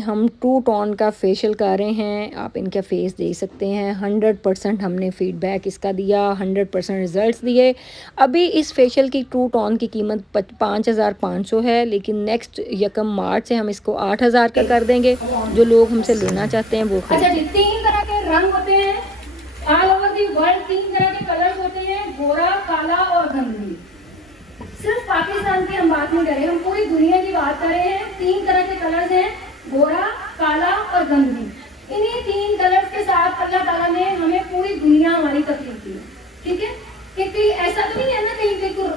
हम to tone का facial कर रहे हैं। आप इनका फेस देख सकते हैं। 100% हमने फीडबैक इसका दिया, 100% रिजल्ट्स दिए। अभी इस फेशियल की टू टोन की कीमत 5500 है, लेकिन नेक्स्ट यकम मार्च से हम इसको 8000 का कर देंगे। जो लोग हमसे लेना चाहते हैं वो अच्छा जी, 3 तरह के रंग होते हैं ऑल ओवर दी वर्ल्ड। 3 तरह के कलर्स होते हैं, गोरा, काला और गंदगी। सिर्फ पाकिस्तान की हम बात नहीं कर रहे, हम पूरी दुनिया की बात कर रहे हैं। 3 तरह के कलर्स हैं, गोरा, काला और गंदगी। इन्हीं 3 कलर्स के साथ अल्लाह ताला ने हमें पूरी दुनिया हमारी तकलीफ दी है। ठीक है, कि ऐसा तो नहीं है ना कहीं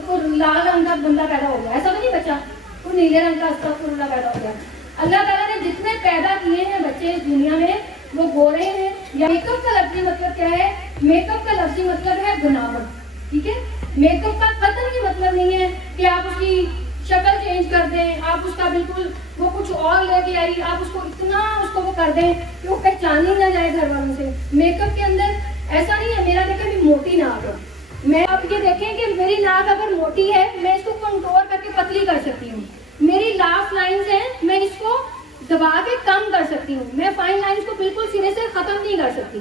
कोई लाल रंग का बंदा पैदा हो गया, ऐसा तो नहीं बच्चा कोई नीले रंग का अस्तगफुरुल्लाह पैदा हो गया। अल्लाह ताला ने जितने पैदा किए हैं बच्चे इस दुनिया में वो गोरे हैं। या मेकअप का लफ्जी मतलब क्या है? मेकअप का लफ्जी मतलब है बनावट। ठीक है, मेकअप का कतई मतलब नहीं है कि आप उसकी शक्ल चेंज कर दें, आप उसका बिल्कुल वो कुछ और लेके आई, आप उसको इतना उसको वो कर दें कि वो पहचान ही ना जाए घर वालों से। मेकअप के अंदर ऐसा नहीं है। मेरा देखें भी मोटी नाक है, मैं अब ये देखें कि मेरी नाक अगर मोटी है मैं इसको कंट्रोल करके पतली कर सकती हूँ। मेरी लाफ लाइंस हैं, मैं इसको दबा के कम कर सकती हूँ। मैं फाइन लाइंस को बिल्कुल सिरे से खत्म नहीं कर सकती।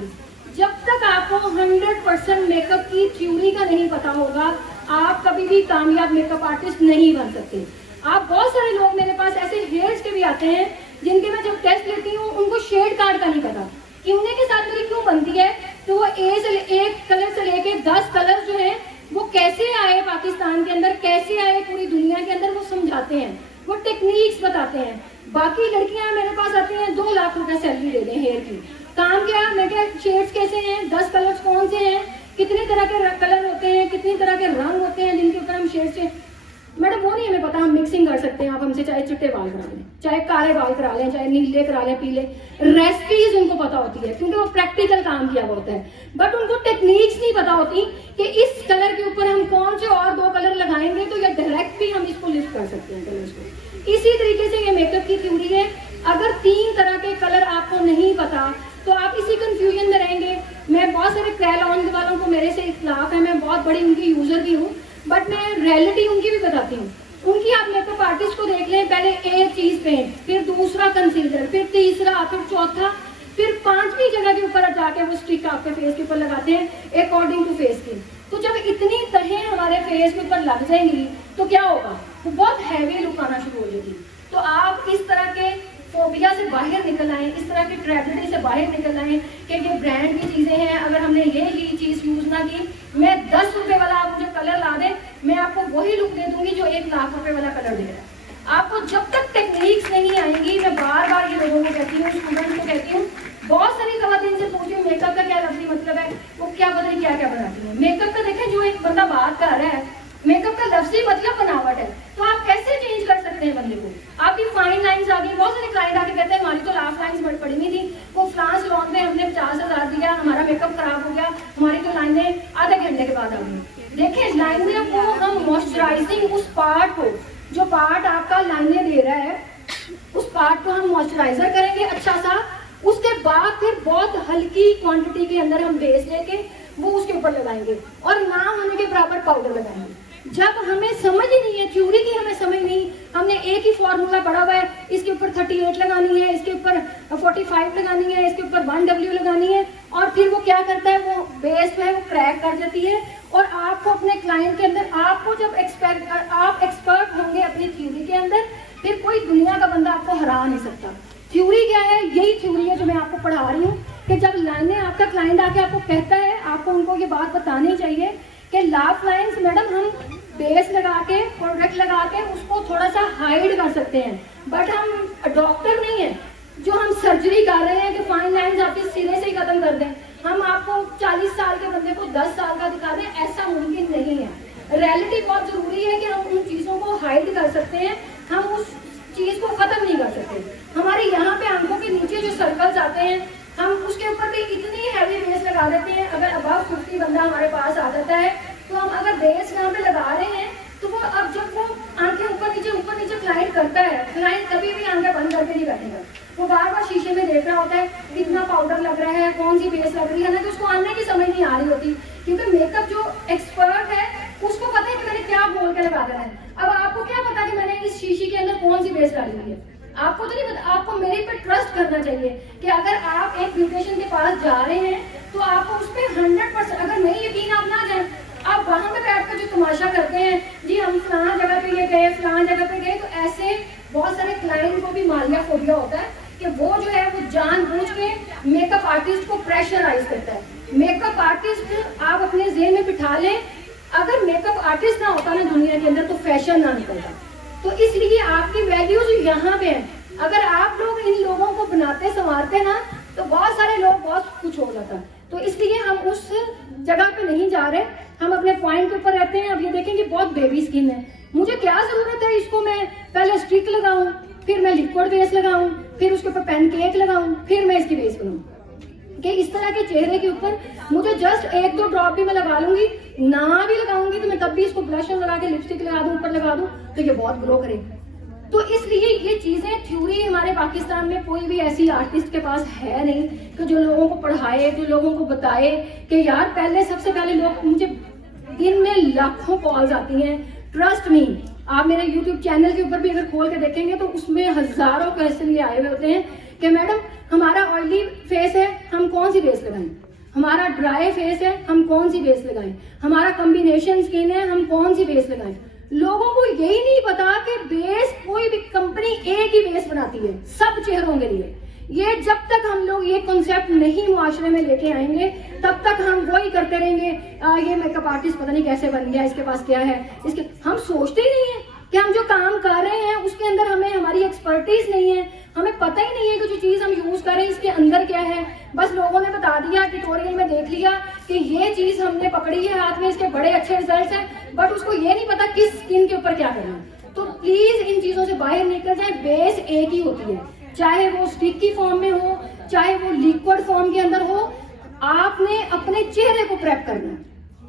जब तक आपको 100% मेकअप की थ्योरी का नहीं पता होगा, आप कभी भी कामयाब मेकअप आर्टिस्ट नहीं बन सकते। आप बहुत सारे लोग मेरे पास ऐसे हेयर्स के भी आते हैं जिनके मैं जब टेस्ट लेती हूँ उनको शेड कार्ड का नहीं पता कि उन्हें के साथ मेरी क्यों बनती है। तो वो एक कलर से लेके 10 कलर जो है वो कैसे आए पाकिस्तान के अंदर, कैसे आए पूरी दुनिया के अंदर, वो समझाते हैं, वो टेक्निक्स बताते हैं। बाकी लड़कियां मेरे पास आती हैं 2 लाख रुपए सैलरी दे दें हेयर की। काम क्या? मैं क्या शेड्स कैसे हैं, 10 कलर्स कौन से हैं, कितने तरह के कलर होते हैं, कितनी तरह के रंग होते हैं जिनके ऊपर हम शेड्स से, मैडम वो नहीं हमें पता। हम मिक्सिंग कर सकते हैं। आप हमसे चाहे चिट्टे बाल करा लें, चाहे काले बाल करा लें, चाहे नीले करा लें, पीले। रेसिपीज उनको पता होती है क्योंकि वो प्रैक्टिकल काम किया हुआ होता है, बट उनको टेक्निक्स नहीं पता होती कि इस कलर के ऊपर हम कौन से और 2 कलर लगाएंगे तो या डायरेक्ट भी हम इसको लिफ्ट कर सकते हैं कलर्स को। इसी तरीके से ये मेकअप की थ्योरी है। अगर 3 तरह के कलर आपको नहीं पता तो आप इसी कंफ्यूजन में रहेंगे। मैं बहुत सारे क्रैलॉन वालों को मेरे से इख्लाफ है, मैं बहुत बड़ी उनकी यूजर भी हूँ, बट मैं रियलिटी उनकी भी बताती हूँ। उनकी आप मेकअप आर्टिस्ट को देख लें, पहले एक चीज पेंट, फिर दूसरा कंसीलर, फिर तीसरा, फिर चौथा, फिर 5वीं जगह के ऊपर जाके वो स्टिक आपके फेस के ऊपर लगाते हैं अकॉर्डिंग टू फेस की। तो जब इतनी तहें हमारे फेस के ऊपर लग जाएंगी तो क्या होगा? वो बहुत हैवी लुक आना शुरू हो जाएगी। तो आप इस तरह के फोबिया से बाहर निकल आए, इस तरह की ट्रेजेडी से बाहर निकल आए कि ये ब्रांड की चीजें हैं, अगर हमने ये चीज यूज ना की, मैं 10 रुपए वाला आप मुझे कलर ला दे, मैं आपको वही लुक दे दूंगी जो 1 लाख रुपए वाला कलर दे रहा है। आपको जब तक टेक्निक्स नहीं आएंगी, मैं बार बार ये लोगों को कहती हूँ, स्टूडेंट्स को कहती हूँ, बहुत सारी खवातीन से पूछती हूँ मेकअप का क्या लफ्जी मतलब है, वो क्या पता नहीं क्या क्या बनाती है। मेकअप का देखें, जो एक बंदा बात कर रहा है, मेकअप का लफ्जी मतलब बनावट है। तो आप कैसे चेंज कर सकते हैं बंदे को? आपकी फाइन लाइंस आ गई। बहुत सारे क्लाइंट आके कहते हैं हमारी तो लाफ लाइंस बड़ी पड़ी नहीं थी, वो फ्रांस लॉन में हमने 50,000 दिया, हमारा मेकअप खराब हो गया, हमारी तो लाइनें आधे घंटे के बाद आ गई। देखिए, लाइनें को हम मॉइस्चराइजिंग, उस पार्ट को, जो पार्ट आपका लाइनें दे रहा है, उस पार्ट को हम मॉइस्चराइजर करेंगे अच्छा सा। उसके बाद फिर बहुत हल्की क्वांटिटी के अंदर हम बेस लेके वो उसके ऊपर लगाएंगे और ना होने के बराबर पाउडर लगाएंगे। जब हमें समझ ही नहीं है, थ्योरी की हमें समझ नहीं, हमने एक ही फॉर्मूला पढ़ा हुआ है, इसके ऊपर 38 लगानी है, इसके ऊपर 45 लगानी है, इसके ऊपर 1W लगानी है, और फिर वो क्या करता है, वो बेस जो है वो क्रैक कर जाती है। और आपको अपने क्लाइंट के अंदर, आपको जब आप एक्सपर्ट होंगे अपनी थ्योरी के अंदर, फिर कोई दुनिया का बंदा आपको हरा नहीं सकता। थ्योरी क्या है? यही थ्योरी है जो मैं आपको पढ़ा रही हूँ कि जब लाइनें आपका क्लाइंट आके आपको कहता है, आपको उनको ये बात बतानी चाहिए कि लाफ लाइंस मैडम हम बेस लगा के, प्रोडक्ट लगा के उसको थोड़ा सा हाइड कर सकते हैं, बट हम डॉक्टर नहीं है जो हम सर्जरी कर रहे हैं कि फाइन लाइंस आपके सिरे से ही खत्म कर दें। हम आपको 40 साल के बंदे को 10 साल का दिखा दें, ऐसा मुमकिन नहीं है। रियलिटी बहुत जरूरी है कि हम उन चीज़ों को हाइड कर सकते हैं, हम उस चीज़ को खत्म नहीं कर सकते। हमारे यहाँ पे आंखों के नीचे जो सर्कल्स आते हैं, हम उसके ऊपर भी इतनी हैवी बेस लगा देते हैं। अगर अबव 50 बंदा हमारे पास आ जाता है तो हम अगर बेस यहाँ पे लगा रहे हैं तो वो अब जब वो आंखें ऊपर नीचे क्लाइंट करता है, क्लाइंट कभी भी आंखें बंद करके नहीं बैठेगा। वो बार बार शीशे में देख रहा होता है कितना पाउडर लग रहा है, कौन सी बेस लग रही है ना, तो उसको आने की समझ नहीं आ रही होती, क्योंकि मेकअप जो एक्सपर्ट है उसको पता है कि मैंने क्या बोल के लगा देना है। अब आपको क्या पता कि मैंने इस शीशी के अंदर कौन सी बेस डाली हुई है? आपको तो नहीं पता, आपको मेरे पे ट्रस्ट करना चाहिए कि अगर आप एक ब्यूटिशियन के पास जा रहे हैं तो आपको उस पर 100%, अगर नहीं यकीन आप ना जाए, आप वहां पे बैठ कर जो तमाशा करते हैं जी हम फलां जगह पे ये गए, फलां जगह पे गए, तो ऐसे बहुत सारे क्लाइंट को भी मालिया फोबिया होता है कि वो जो है वो जानबूझ के मेकअप आर्टिस्ट को प्रेशराइज करता है। मेकअप आर्टिस्ट आप अपने जेहन में बिठा लें, अगर मेकअप आर्टिस्ट ना होता ना दुनिया के अंदर तो फैशन ना निकलता। तो इसलिए आपकी वैल्यूज यहाँ पे है। अगर आप लोग इन लोगों को बनाते संवारते ना तो बहुत सारे लोग बहुत कुछ हो जाता। तो इसलिए हम उस जगह पे नहीं जा रहे, हम अपने पॉइंट के ऊपर रहते हैं। अब ये देखेंगे बहुत बेबी स्किन है, मुझे क्या जरूरत है इसको मैं पहले स्टिक लगाऊं, फिर मैं लिक्विड बेस लगाऊं, फिर उसके ऊपर पैनकेक लगाऊं, फिर मैं इसकी बेस बनाऊं। कि इस तरह के चेहरे के ऊपर मुझे जस्ट 1-2 ड्रॉप भी मैं लगा लूंगी, ना भी लगाऊंगी तो मैं तब भी इसको ब्लश लगा के लिपस्टिक लगा दूं, ऊपर लगा दूं तो ये बहुत ग्लो करेगी। तो इसलिए ये चीजें थ्योरी हमारे पाकिस्तान में कोई भी ऐसी आर्टिस्ट के पास है नहीं कि जो लोगों को पढ़ाए, जो लोगों को बताए कि यार पहले सबसे पहले लोग, मुझे दिन में लाखों कॉल्स आती हैं, ट्रस्ट मी। आप मेरे यूट्यूब चैनल के ऊपर भी अगर खोल के देखेंगे तो उसमें हजारों क्वेश्चन ये आए हुए होते हैं कि मैडम हमारा ऑयली फेस है, हम कौन सी बेस लगाएं, हमारा ड्राई फेस है, हम कौन सी बेस लगाएं, हमारा कॉम्बिनेशन स्किन है, हम कौन सी बेस लगाएं। लोगों को यही नहीं पता कि बेस कोई भी कंपनी एक ही बेस बनाती है सब चेहरों के लिए। ये जब तक हम लोग ये कॉन्सेप्ट नहीं मुआशरे में लेके आएंगे तब तक हम वही करते रहेंगे। ये मेकअप आर्टिस्ट पता नहीं कैसे बन गया, इसके पास क्या है, इसके हम सोचते ही नहीं है कि हम जो काम कर रहे हैं उसके अंदर हमें हमारी एक्सपर्टीज नहीं है, हमें पता ही नहीं है कि जो चीज हम यूज कर रहे हैं इसके अंदर क्या है। बस लोगों ने बता दिया, ट्यूटोरियल में देख लिया कि ये चीज हमने पकड़ी है हाथ में, इसके बड़े अच्छे रिजल्ट्स हैं, बट उसको ये नहीं पता किस स्किन के ऊपर क्या करना है। तो प्लीज इन चीजों से बाहर निकल जाए। बेस एक ही होती है, चाहे वो स्टिक की फॉर्म में हो, चाहे वो लिक्विड फॉर्म के अंदर हो। आपने अपने चेहरे को प्रेप करना है,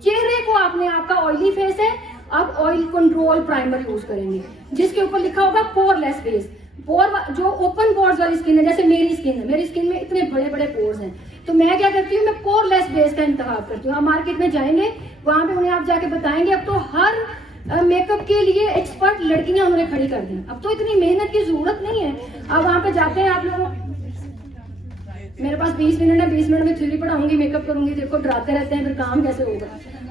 चेहरे को आपने, आपका ऑयली फेस है, आप ऑयल कंट्रोल प्राइमर यूज करेंगे जिसके ऊपर लिखा होगा पोरलेस बेस। पोर जो ओपन पोर्स वाली स्किन है, जैसे मेरी स्किन है, मेरी स्किन में इतने बड़े बड़े पोर्स हैं, तो मैं क्या करती हूँ, मैं पोरलेस बेस का इंतखाब करती हूँ। आप मार्केट में जाएंगे वहां पे उन्हें आप जाके बताएंगे, अब तो हर मेकअप के लिए एक्सपर्ट लड़कियां उन्होंने खड़ी कर दी, अब तो इतनी मेहनत की जरूरत नहीं है। अब वहां पे जाते हैं आप लोगों, मेरे पास 20 मिनट है, 20 मिनट में थ्योरी पढ़ाऊंगी, मेकअप करूंगी, देखो डराते रहते हैं, फिर काम कैसे होगा।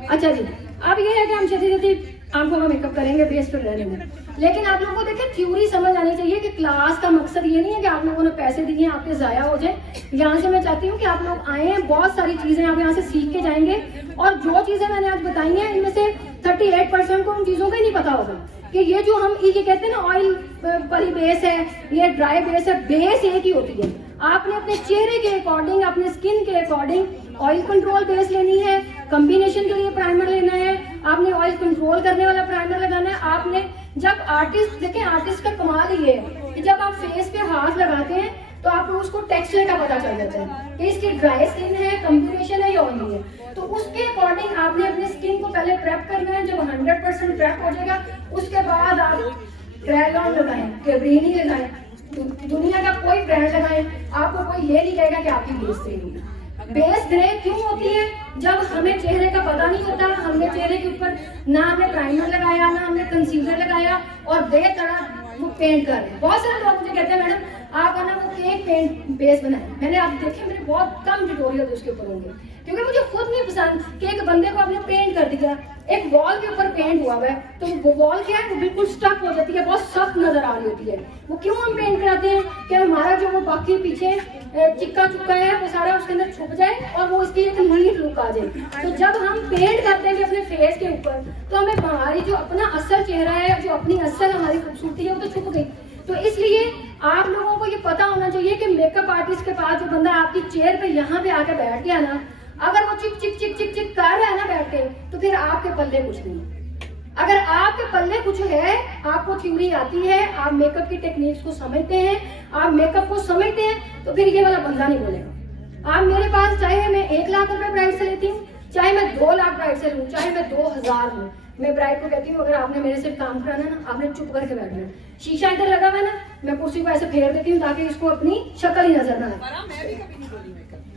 अच्छा जी, अब ये है कि हम छेती आंखों का मेकअप करेंगे, बेस पर रह लेंगे, लेकिन आप लोगों को देखिए थ्योरी समझ आनी चाहिए कि क्लास का मकसद ये नहीं है कि आप लोगों ने पैसे दिए हैं आपके जाया हो जाए। यहाँ से मैं चाहती हूँ कि आप लोग आए हैं, बहुत सारी चीजें आप यहाँ से सीख के जाएंगे, और जो चीजें मैंने आज बताई हैं इनमें से 38% को उन चीजों का ही नहीं पता होगा कि ये जो हम ये कहते हैं ना ऑयल वाली बेस है, ये ड्राई बेस है, बेस एक ही होती है। आपने अपने चेहरे के अकॉर्डिंग, अपने स्किन के अकॉर्डिंग ऑयल कंट्रोल बेस लेनी है, कॉम्बिनेशन के लिए प्राइमर लेना है, आपने ऑयल कंट्रोल करने वाला प्राइमर लगाना है। आपने जब आर्टिस्ट देखें, आर्टिस्ट का कमाल ये है कि जब आप फेस पे हाथ लगाते हैं तो आपको उसको टेक्सचर का पता चल जाता है कि इसकी ड्राई स्किन है, कॉम्बिनेशन है या ऑयली है। तो उसके अकॉर्डिंग आपने अपने स्किन को पहले प्रेप करना है। जब 100% प्रेप हो जाएगा उसके बाद आप क्रेलॉन लगाएं, कैब्रीनी लगाएं, दुनिया का कोई ब्रांड लगाएं, आपको कोई ये नहीं कहेगा कि आपकी बेस सही है। बेस ग्रे क्यों होती है? जब हमें चेहरे का पता नहीं होता, हमने चेहरे के ऊपर ना हमने प्राइमर लगाया, ना हमने कंसीलर लगाया, और बेतरह वो पेंट कर रहे हैं। बहुत सारे लोग मुझे कहते हैं मैडम आप ना वो केक पेंट बेस बनाए। मैंने आप देखे, मेरे बहुत कम ट्यूटोरियल उसके ऊपर होंगे, क्योंकि मुझे खुद नहीं पसंद कि एक बंदे को आपने पेंट कर दिया, एक वॉल के ऊपर पेंट हुआ है, तो वो वॉल क्या है, वो बिल्कुल स्टक हो जाती है, बहुत सख्त नजर आ रही होती है। वो क्यों हम पेंट कराते हैं कि हमारा जो वो बाकी पीछे चिक्का चुक्का है वो सारा उसके अंदर छुप जाए और वो इसकी एक नीट लुक आ जाए। तो जब हम पेंट करते हैं अपने फेस के ऊपर, तो हमें हमारी जो अपना असल चेहरा है, जो अपनी असल हमारी खूबसूरती है, वो तो छुप गई। तो इसलिए आप लोगों को ये पता होना चाहिए कि मेकअप आर्टिस्ट के पास जो बंदा आपकी चेयर पे यहाँ पे आके बैठ गया ना, अगर वो चिक चिक चिक चिक चिक कर रहा है ना बैठ के, तो फिर आपके पल्ले कुछ नहीं। अगर आपके पल्ले कुछ है, आपको थ्योरी आती है, आप मेकअप की टेक्निक्स को समझते हैं, आप मेकअप को समझते हैं, तो फिर ये वाला बंदा नहीं बोलेगा। आप मेरे पास चाहे मैं 1 लाख रुपए ब्राइड से लेती हूँ, चाहे मैं 2 लाख ब्राइड से लूँ, चाहे मैं 2000 लूँ, मैं ब्राइड को कहती हूँ अगर आपने मेरे से काम कराना ना, आपने चुप करके बैठना। शीशा इधर लगा हुआ है ना, मैं कुर्सी को ऐसे फेर देती हूँ ताकि इसको अपनी शक्ल ही नजर ना आए।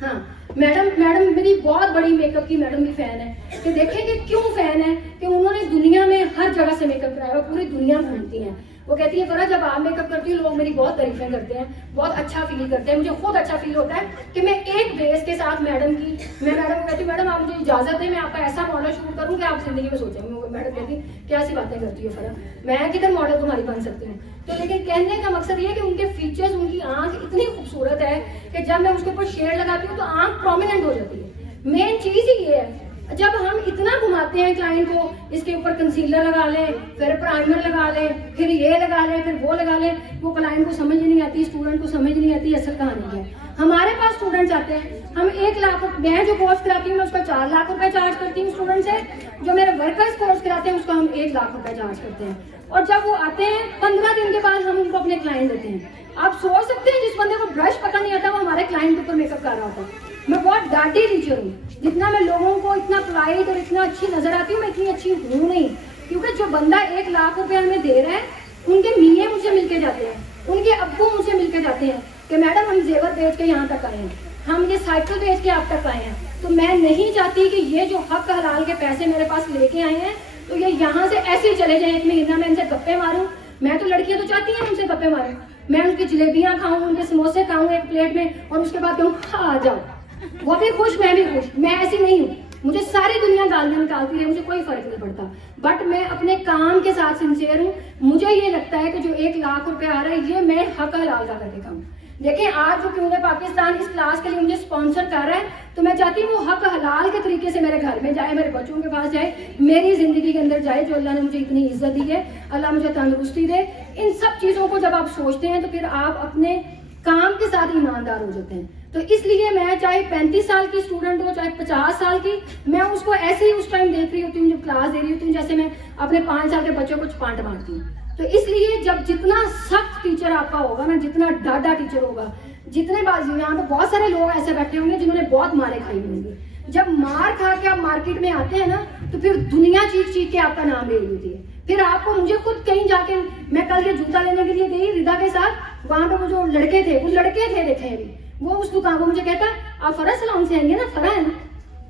हाँ मैडम मेरी बहुत बड़ी मेकअप की मैडम भी फैन है। कि देखेंगे क्यों फैन है कि उन्होंने दुनिया में हर जगह से मेकअप कराया, पूरी दुनिया घूमती हैं। वो कहती है फरा, जब आप मेकअप करती हो लोग मेरी बहुत तारीफें करते हैं, बहुत अच्छा फील करते हैं, मुझे खुद अच्छा फील होता है कि मैं एक बेस के साथ मैं मैडम को कहती हूँ मैडम आप मुझे इजाजत है, मैं आपका ऐसा मॉडल शूट करूँ कि आप जिंदगी में सोचेंगे। मैडम कहती क्या ऐसी बातें करती हो फरा, मैं किधर मॉडल तुम्हारी बन सकती हूँ। तो लेकिन कहने का मकसद ये है कि उनके फीचर्स, उनकी आंख इतनी खूबसूरत है कि जब मैं उसके ऊपर शेड लगाती हूँ तो आंख प्रोमिनेंट हो जाती है। मेन चीज ही ये है, जब हम इतना घुमाते हैं क्लाइंट को, इसके ऊपर कंसीलर लगा लें, फिर प्राइमर लगा लें, फिर ये लगा लें, फिर वो लगा लें, वो क्लाइंट को समझ नहीं आती, स्टूडेंट को समझ नहीं आती असल कहानी क्या है। हमारे पास स्टूडेंट्स आते हैं, हम 1 लाख, मैं जो कोर्स कराती हूँ मैं उसका 4 लाख रुपए चार्ज करती हूँ स्टूडेंट से, जो मेरे वर्कर्स कोर्स कराते हैं उसका हम 1 लाख रुपए चार्ज करते हैं। और जब वो आते हैं 15 दिन के बाद हम उनको अपने क्लाइंट देते हैं। आप सोच सकते हैं जिस बंदे को ब्रश पकड़ नहीं आता वो हमारे क्लाइंट के ऊपर मेकअप कर रहा होता है। मैं बहुत डांटी टीचर हूँ, जितना मैं लोगों को इतना पोलाइट और इतना अच्छी नजर आती हूँ, मैं इतनी अच्छी हूँ नहीं, क्योंकि जो बंदा 1 लाख रुपए हमें दे रहा है, उनके मियाँ मुझसे मिलके जाते हैं, उनके अब्बू मुझसे मिलके जाते हैं कि मैडम हम जेवर बेच के यहाँ तक आए हैं, हम ये साइकिल बेच के आप तक आए हैं। तो मैं नहीं चाहती कि ये जो हक हलाल के पैसे मेरे पास लेके आए हैं तो ये यहाँ से ऐसे ही चले जाए, 1 महीना में इनसे गप्पे मारूं। मैं तो लड़कियां तो चाहती हैं उनसे गप्पे मारूं, मैं उनकी जलेबियां खाऊं, उनके समोसे खाऊं 1 प्लेट में, और उसके बाद कहूँ हाँ आ जाओ, वो भी खुश मैं भी खुश। मैं ऐसी नहीं हूँ, मुझे सारी दुनिया गालियां निकालती रहे, मुझे कोई फर्क नहीं पड़ता, बट मैं अपने काम के साथ सिंसियर हूँ। मुझे ये लगता है कि जो 1 लाख रुपए आ रहा है ये मैं हक हलाल का करके खाऊं। देखिए आज जो क्यों पाकिस्तान इस क्लास के लिए मुझे स्पॉन्सर कर रहा है, तो मैं चाहती हूँ वो हक हलाल के तरीके से मेरे घर में जाए, मेरे बच्चों के पास जाए, मेरी जिंदगी के अंदर जाए, जो अल्लाह ने मुझे इतनी इज्जत दी है, अल्लाह मुझे तंदुरुस्ती दे। इन सब चीज़ों को जब आप सोचते हैं तो फिर आप अपने काम के साथ ईमानदार हो जाते हैं। तो इसलिए मैं चाहे 35 साल की स्टूडेंट हो, चाहे 50 साल की, मैं उसको ऐसे ही उस टाइम देख रही होती हूँ जब क्लास दे रही होती हूँ, जैसे मैं अपने 5 साल के बच्चों को पांट मारती हूँ। तो इसलिए जब जितना सख्त टीचर आपका होगा ना, जितना डाढ़ा टीचर होगा, जितने बाजी, यहाँ पे बहुत सारे लोग ऐसे बैठे होंगे जिन्होंने बहुत मारे खाई होंगी, जब मार खा के आप मार्केट में आते हैं ना तो फिर दुनिया चीख चीख के आपका नाम ले रही होती है। फिर आपको, मुझे खुद कहीं जाके, मैं कल ये जूता लेने के लिए गई रिदा के साथ, वहां पे वो जो लड़के थे, वो लड़के थे देखे अभी, वो उस दुकान को मुझे कहता आप फरा सलून से आएंगे ना, फरा है ना,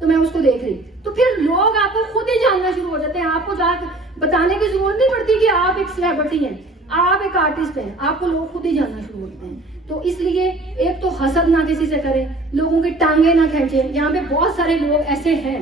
तो मैं उसको देख रही। तो फिर लोग आपको खुद ही जानना शुरू हो जाते हैं, आपको जाकर बताने की जरूरत नहीं पड़ती कि आप एक सेलिब्रिटी हैं, आप एक आर्टिस्ट हैं, आपको लोग खुद ही जानना शुरू होते हैं। तो इसलिए एक तो हसद ना किसी से करें, लोगों की टांगे ना खींचे। यहाँ पे बहुत सारे लोग ऐसे हैं,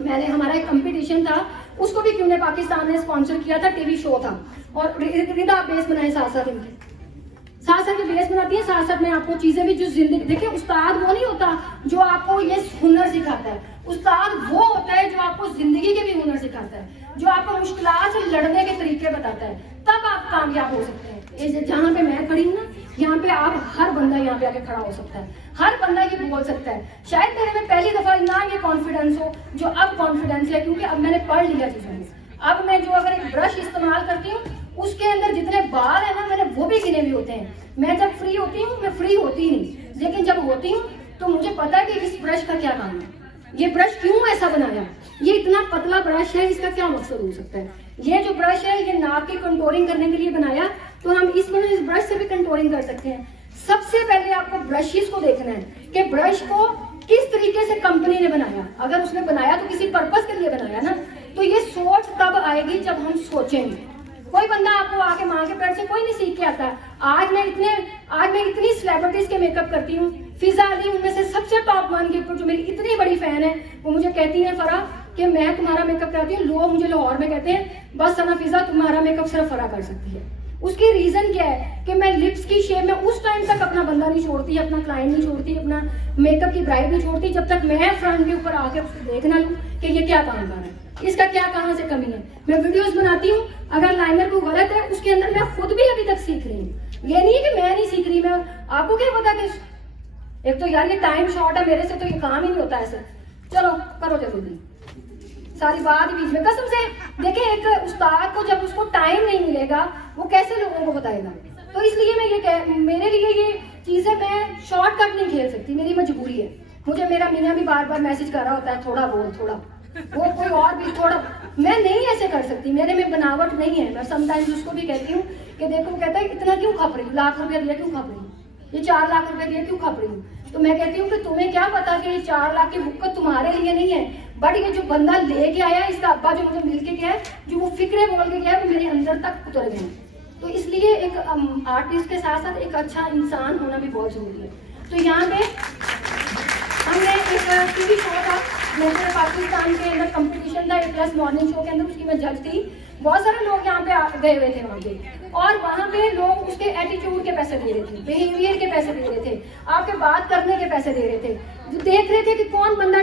मैंने, हमारा एक कंपटीशन था, उसको भी क्यों ने पाकिस्तान ने स्पॉन्सर किया था, टीवी शो था, और रिदा बेस बनाए साथ साथ के बेस बनाती है, साथ साथ में आपको चीजें भी जो जिंदगी, देखिए उस्ताद वो नहीं होता जो आपको ये हुनर सिखाता है, उस्ताद वो होता है जो आपको जिंदगी के भी हुनर सिखाता है, जो आपको मुश्किलात से लड़ने के तरीके बताता है, तब आप कामयाब हो सकते हैं। जहाँ पे मैं खड़ी हूँ ना, यहाँ पे आप हर बंदा यहाँ पे आके खड़ा हो सकता है, हर बंदा ये बोल सकता है। शायद मेरे में पहली दफा ना ये कॉन्फिडेंस हो जो अब कॉन्फिडेंस है, क्योंकि अब मैंने पढ़ लिया चीजों को। अब मैं जो अगर एक ब्रश इस्तेमाल करती हूँ उसके अंदर जितने बाल है ना, मैंने वो भी गिने भी होते हैं। मैं जब फ्री होती हूँ, मैं फ्री होती ही नहीं, लेकिन जब होती हूँ तो मुझे पता है कि इस ब्रश का क्या काम है, ये ब्रश क्यों ऐसा बनाया, ये इतना पतला ब्रश है, इसका क्या मकसद हो सकता है। ये जो ब्रश है ये नाक की कंटूरिंग करने के लिए बनाया, तो हम इस ब्रश से भी कंटूरिंग कर सकते हैं। सबसे पहले आपको ब्रशेस को देखना है कि ब्रश को किस तरीके से कंपनी ने बनाया। अगर उसने बनाया तो किसी पर्पस के लिए बनाया ना, तो ये सोच तब आएगी जब हम सोचेंगे। कोई बंदा आपको आके माँ के पैर से कोई नहीं सीख के आता है। आज मैं इतनी सेलिब्रिटीज के मेकअप करती हूँ, फिजा अली उनमें से सबसे टॉप 1 के ऊपर जो मेरी इतनी बड़ी फैन है, वो मुझे कहती है फरा कि मैं तुम्हारा मेकअप करती हूँ। लोग मुझे लाहौर में कहते हैं बस सना फिजा तुम्हारा मेकअप सिर्फ फरा कर सकती है। उसकी रीजन क्या है कि मैं लिप्स की शेप में उस टाइम तक अपना बंदा नहीं छोड़ती, अपना क्लाइंट नहीं छोड़ती, अपना मेकअप की ब्राइड नहीं छोड़ती, जब तक मैं फ्रंट के ऊपर आके उसको देख ना लूँ कि ये क्या काम कर रहा है, इसका क्या कहाँ से कमी है। मैं वीडियोस बनाती हूँ, अगर लाइनर को गलत है उसके अंदर मैं खुद भी अभी तक सीख रही हूँ। ये नहीं है कि मैं नहीं सीख रही, मैं, आपको क्या पता कि एक तो यार ये टाइम शॉर्ट है, मेरे से तो ये काम ही नहीं होता ऐसे। चलो करो जल्दी, सारी बात बीच में कसम से। देखिए एक उस्ताद को जब उसको टाइम नहीं मिलेगा वो कैसे लोगों को बताएगा। तो इसलिए मैं मेरे लिए ये चीजें मैं शॉर्टकट नहीं खेल सकती, मेरी मजबूरी है। मुझे मेरा मियाँ भी बार बार मैसेज कर रहा होता है थोड़ा बोल, थोड़ा वो, कोई और भी थोड़ा, मैं नहीं ऐसे कर सकती, मेरे में बनावट नहीं है। मैं समटाइम्स उसको भी कहती हूँ कि देखो, कहता है इतना क्यों खप रही, लाख रुपया दिया क्यों खप रही, ये 4 लाख रुपया दिया क्यों खप रही हूँ। तो मैं कहती हूँ कि तुम्हें क्या पता कि ये 4 लाख की हुक्कत तुम्हारे लिए नहीं है, बट ये जो बंदा लेके आया, इसका अब्बा जो मुझे मिल के गया है, जो वो फिक्रे बोल के गया है, वो मेरे अंदर तक उतर गए। तो इसलिए एक आर्टिस्ट के साथ साथ एक अच्छा इंसान होना भी बहुत ज़रूरी है। तो यहाँ पे हमने एक टीवी शो था, नेशनल पाकिस्तान के अंदर कंपटीशन था, A+ मॉर्निंग शो के अंदर, उसकी मैं जज थी। बहुत सारे लोग यहाँ पे गए हुए थे वहाँ पे, और वहाँ पे लोग उसके एटीट्यूड के पैसे दे रहे थे, बिहेवियर के पैसे दे रहे थे, आपके बात करने के पैसे दे रहे थे, जो देख रहे थे कि कौन बंदा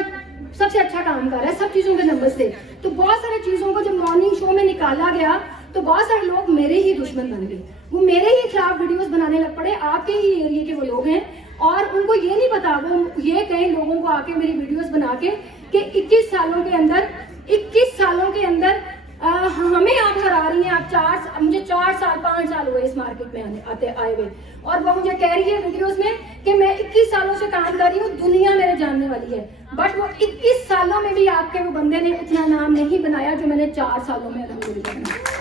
सबसे अच्छा काम कर रहा है, सब चीज़ों के नंबर थे। तो बहुत सारी चीज़ों को जब मॉर्निंग शो में निकाला गया तो बहुत सारे लोग मेरे ही दुश्मन बन गए, वो मेरे ही खिलाफ वीडियोस बनाने लग पड़े। आपके ही एरिया के वो लोग हैं और उनको ये नहीं पता, वो ये कई लोगों को आके मेरी वीडियोस बना के कि 21 सालों के अंदर हमें आप हरा रही हैं, आप मुझे 4 साल 5 साल हुए इस मार्केट में आए हुए, और वो मुझे कह रही है वीडियोस में कि मैं 21 सालों से काम कर रही हूँ, दुनिया मेरे जानने वाली है। बट वो 21 सालों में भी आपके वो बंदे ने उतना नाम नहीं बनाया जो मैंने 4 सालों में अल्हम्दुलिल्लाह बनाया।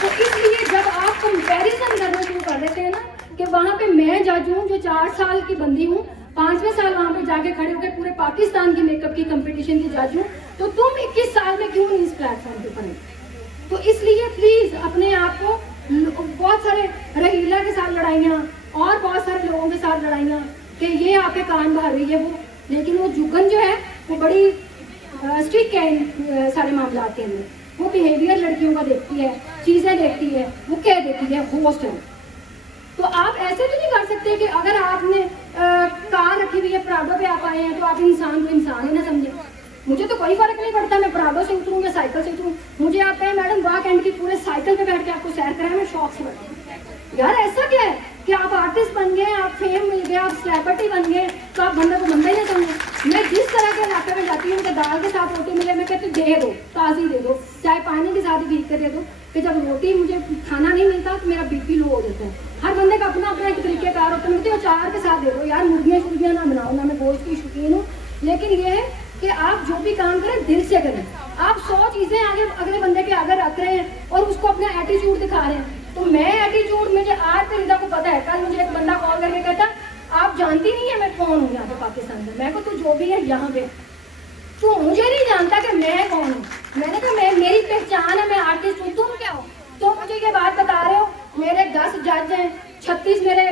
तो इसलिए जब आप कंपैरिजन करना शुरू कर देते हैं ना कि वहाँ पे मैं जज हूँ जो 4 साल की बंदी हूँ, 5वें साल वहाँ पे जाके खड़े होकर पूरे पाकिस्तान की मेकअप की कंपटीशन की जज हूँ, तो तुम 21 साल में क्यों नहीं इस प्लेटफॉर्म पे बने? तो इसलिए प्लीज अपने आप को, बहुत सारे रहीला के साथ लड़ाइयाँ और बहुत सारे लोगों के साथ लड़ाइयाँ कि ये आपके कान भर रही है वो, लेकिन वो जुगन जो है वो बड़ी स्ट्रिक्ट है सारे मामला के अंदर। वो बिहेवियर लड़कियों का देखती है, चीज़ें देखती है, वो कह देती है होस्ट है। तो आप ऐसे भी नहीं कर सकते कि अगर आपने कार रखी हुई है, प्राडो पे आप आए हैं, तो आप इंसान को इंसान ही ना समझें। मुझे तो कोई फर्क नहीं पड़ता मैं प्राडो से उतरूँ या साइकिल से उतरूँ, मुझे आप कहें मैडम वाक एंड की पूरे साइकिल पे बैठ के आपको सैर कराएं, मैं शौक से बैठती हूँ। यार ऐसा क्या है कि आप आर्टिस्ट बन गए, आप फेम मिल गया, आप सेलिब्रिटी बन गए, तो आप बंदा को बंदा ही नहीं समझे। मैं जिस तरह के इलाके में जाती हूँ, मुझे दाल के साथ रोटी मिले, मैं कहती दे दो, ताज़ी दे दो, चाहे पानी के साथ ही भीग कर दे दो, कि जब रोटी मुझे खाना नहीं मिलता तो मेरा BP लो हो जाता है। हर बंदे का अपना अपना एक तरीकेकार होता है। मुझे अचार के साथ दे दो यार, मुर्गियाँ ना बनाओ, ना मैं गोश्त की शौकीन हूँ, लेकिन ये है कि आप जो भी काम करें दिल से करें। आप 100 चीज़ें आगे अगले बंदे के आगे रख रहे हैं और उसको अपना एटीट्यूड दिखा रहे हैं। तो मैं एटीट्यूड, मुझे आज पे रिदा को पता है, कल मुझे एक बंदा कॉल करके कहता आप जानती नहीं है मैं कौन हूँ यहाँ पे पाकिस्तान में। मैं को तो जो भी है यहाँ पे, तो मुझे नहीं जानता कि मैं कौन हूँ। मैंने कहा मैं, मेरी पहचान है, मैं आर्टिस्ट हूँ, तुम क्या हो? तो मुझे ये बात बता रहे हो, मेरे 10 जज हैं, 36 मेरे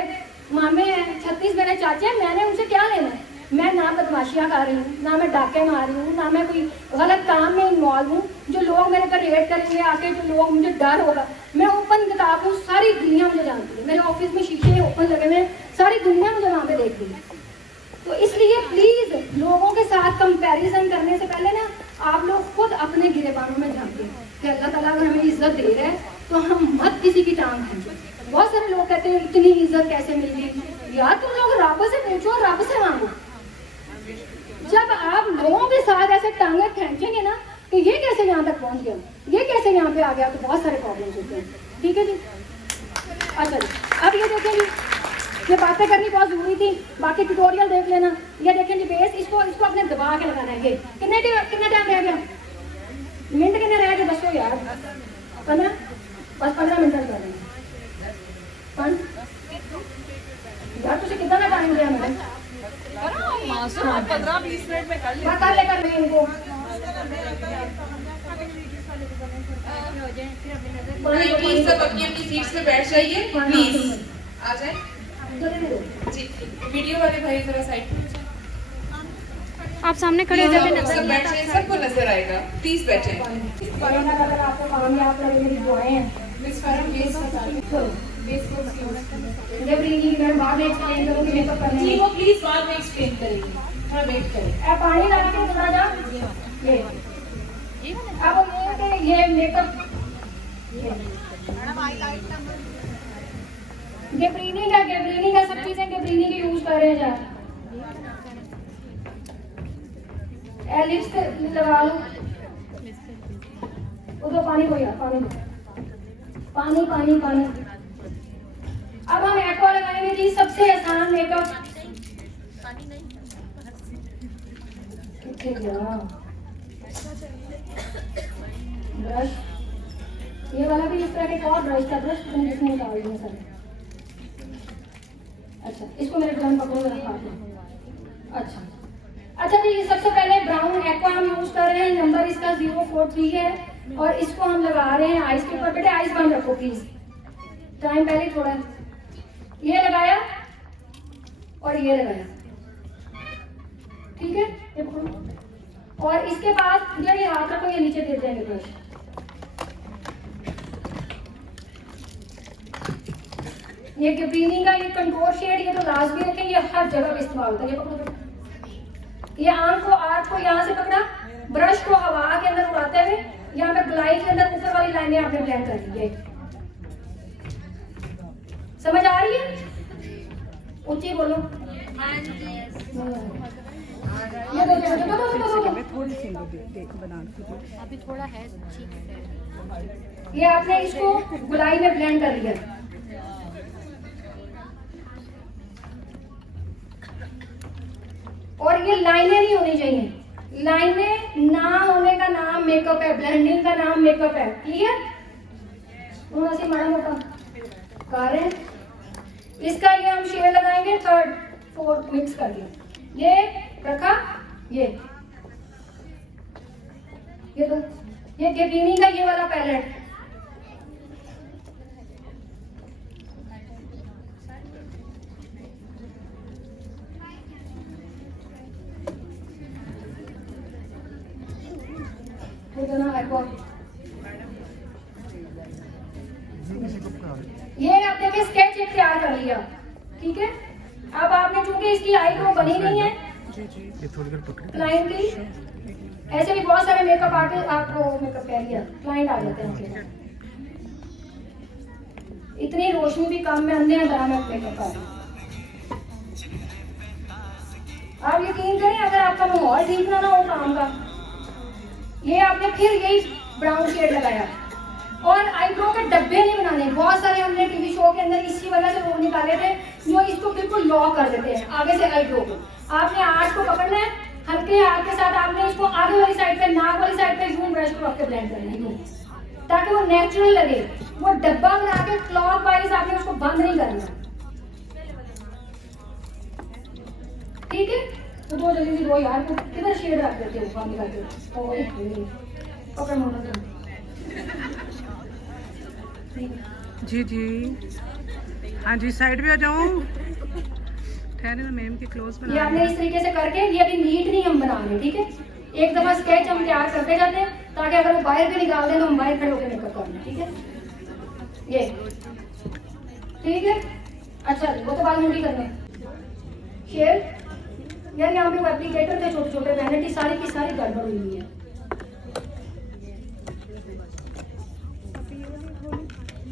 मामे हैं, 36 मेरे चाचे हैं, मैंने उनसे क्या लेना है? मैं ना बदमाशियाँ कर रही हूँ, ना मैं डाके मार रही हूँ, ना मैं कोई गलत काम में इन्वॉल्व हूँ जो लोग मेरे पर रेड करेंगे आके, जो लोग मुझे डर होगा। मैं ओपन किताब हूँ, सारी दुनिया मुझे जानती है, मेरे ऑफिस में शीशे ओपन लगे हुए हैं, सारी दुनिया मुझे वहाँ पे देख रही है। तो इसलिए प्लीज लोगों के साथ कंपैरिजन करने से पहले ना आप लोग खुद अपने गिरेबानों में झांकें कि अल्लाह ताला अगर हमें इज्जत दे रहा है तो हम मत किसी की टांग खींचो। बहुत सारे लोग कहते हैं इतनी इज्जत कैसे मिल गई? यार तुम लोग रब से पूछो, रब से मांगो। जब आप लोगों के साथ ऐसे टांगे खींचेंगे ना कि ये कैसे यहाँ तक पहुँच गया, ये कैसे यहाँ पे आ गया, तो बहुत सारे प्रॉब्लम्स होते हैं। ठीक है जी, अच्छा जी, अब ये देखेंगे, ये बातें करनी बहुत जरूरी थी, बाकी ट्यूटोरियल देख लेना। ये देखें जी बेस, इसको अपने दबा के लगाना है। ये कितने टाइम रह गया? मिनट कितने रह गए? बस यार 15 मिनट कर रहे हैं यार, तुझे कितना टाइम दिया मैंने? 15-20 मिनट में कर कर लेकर मैं इनको प्लीज सब अपनी अपनी सीट्स पे बैठ जाइए, प्लीज आ जाए जी। वीडियो वाले भाई जरा साइड आप सामने खड़े हो जाते सब बैठ जाइए, सबको नजर आएगा, प्लीज बैठे। आपको कामयाब लगे मेरी दुआएं हैं। मिस फरम बेस मैं बाद में एक्सप्लेन करूंगी मेकअप करने जी, वो प्लीज बाद में एक्सप्लेन करेंगे, थोड़ा वेट करें। पानी ला के थोड़ा जा। ये अब ये मेकअप गैब्रीनी का सब चीजें गैब्रीनी की यूज कर रहे हैं। लिप्स लगा लो, उधर पानी को यार, पानी पानी पानी। अब हम एक्वा लगाएंगे जी, सबसे आसान मेकअप। ब्रश, ये वाला भी इस तरह के और ब्रश का ब्रश जिसमें डाल दिया सर। अच्छा, इसको मेरे ड्रम पकड़ो रखा। अच्छा जी, सबसे पहले ब्राउन एक्वा हम यूज कर रहे हैं, नंबर इसका 043 है और इसको हम लगा रहे हैं आइस के ऊपर। बेटे आइस बंद रखो प्लीज, टाइम पहले ही छोड़ा है। ये लगाया और ये लगाया, ठीक है। ये पकड़ो और इसके बाद जब ये हाथ रखो, ये नीचे गिर जाएंगे ब्रश। ये कैप्रीनी का ये कंट्रोल शेड, ये तो लास्ट भी रखें, ये हर जगह पे इस्तेमाल होता है। ये पकड़ो, ये आंख को आर्ट को यहाँ से पकड़ा, ब्रश को हवा के अंदर उड़ाते हुए यहाँ पे गुलाई के अंदर ऊपर वाली लाइनें आपने ब्लेंड कर दी है। समझ आ रही है? ऊंची बोलो। ये अभी थोड़ा है, ठीक है। ये आपने इसको गुलाई में ब्लेंड कर लिया। और ये लाइनें नहीं होनी चाहिए, लाइनें ना होने का नाम मेकअप है, ब्लेंडिंग का नाम मेकअप है। क्लियर? से माड़ा मोटा कर रहे हैं। इसका ये हम शेड लगाएंगे, थर्ड फोर्थ मिक्स करके। ये रखा, ये दो, ये कैप्रीनी का ये वाला पैलेट, ये आपने भी स्केच एक तैयार कर लिया, ठीक है। अब आपने चूंकि इसकी आईब्रो बनी नहीं है क्लाइंट की, ऐसे भी बहुत सारे मेकअप आर्टिस्ट आपको मेकअप कह लिया क्लाइंट आ जाते हैं। इतनी रोशनी भी कम में अंधे अंधेरा में मेकअप आ। आप यकीन करें, अगर आपका माहौल ठीक ना हो काम का, ये आपने फिर यही ब्राउन शेड लगाया। और आईब्रो के डब्बे नहीं बनाने। बहुत सारे हमने टीवी शो के अंदर इसी वजह से लोग निकाले थे जो इसको बिल्कुल लॉक कर देते हैं आगे से आईब्रो को। आपने आर्ट को पकड़ना है, हल्के हाथ के साथ आपने इसको आगे वाली साइड पे, नाक वाली साइड पे यूं ब्रश को रख के ब्लेंड करना है यूं, ताकि वो नेचुरल लगे। वो डब्बा बना के क्लॉक वाइज आपने उसको बंद नहीं करना, ठीक है। तो दो जल्दी से दो यार, तो किधर शेड रख देते हो बंद करके। पकड़ मोटा जी जी, हाँ जी, साइड पे आ जाओ। ठहरे ना मैम के क्लोज बना। ये आपने इस तरीके से करके, ये अभी नीट नहीं हम बना रहे, ठीक है। एक दफा स्केच हम तैयार करते जाते हैं ताकि अगर वो बाहर भी निकाल दें तो हम बाहर खड़े होकर मेकअप कर लें, ठीक है। ये ठीक है। अच्छा, वो तो बाल मोटी करने शेड। यार यहाँ पे वो एप्लीकेटर थे छोटे छोटे, वैनिटी सारी की सारी गड़बड़ हुई है।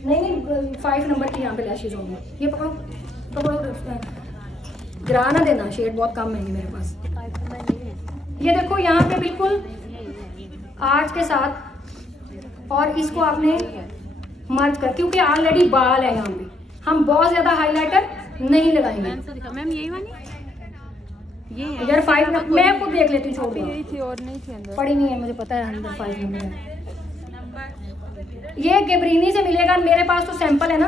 नहीं 5 नंबर की यहाँ पे लैशेज होंगी। ये पकड़ो पकड़ो, गिरा ना देना, शेड बहुत कम है ये मेरे पास। ये देखो यहाँ पे बिल्कुल आर्ट के साथ, और इसको आपने मर्ज कर, क्योंकि ऑलरेडी बाल है यहाँ पे, हम बहुत ज्यादा हाइलाइटर नहीं लगाएंगे। मैम यही वाली, ये इधर 5 नंबर मैं खुद देख लेती हूँ, छोड़ यही थी और नहीं थी अंदर, पड़ी नहीं है, मुझे पता है अंदर 5 नंबर है। ये कैप्रीनी से मिलेगा, मेरे पास तो सैंपल है ना।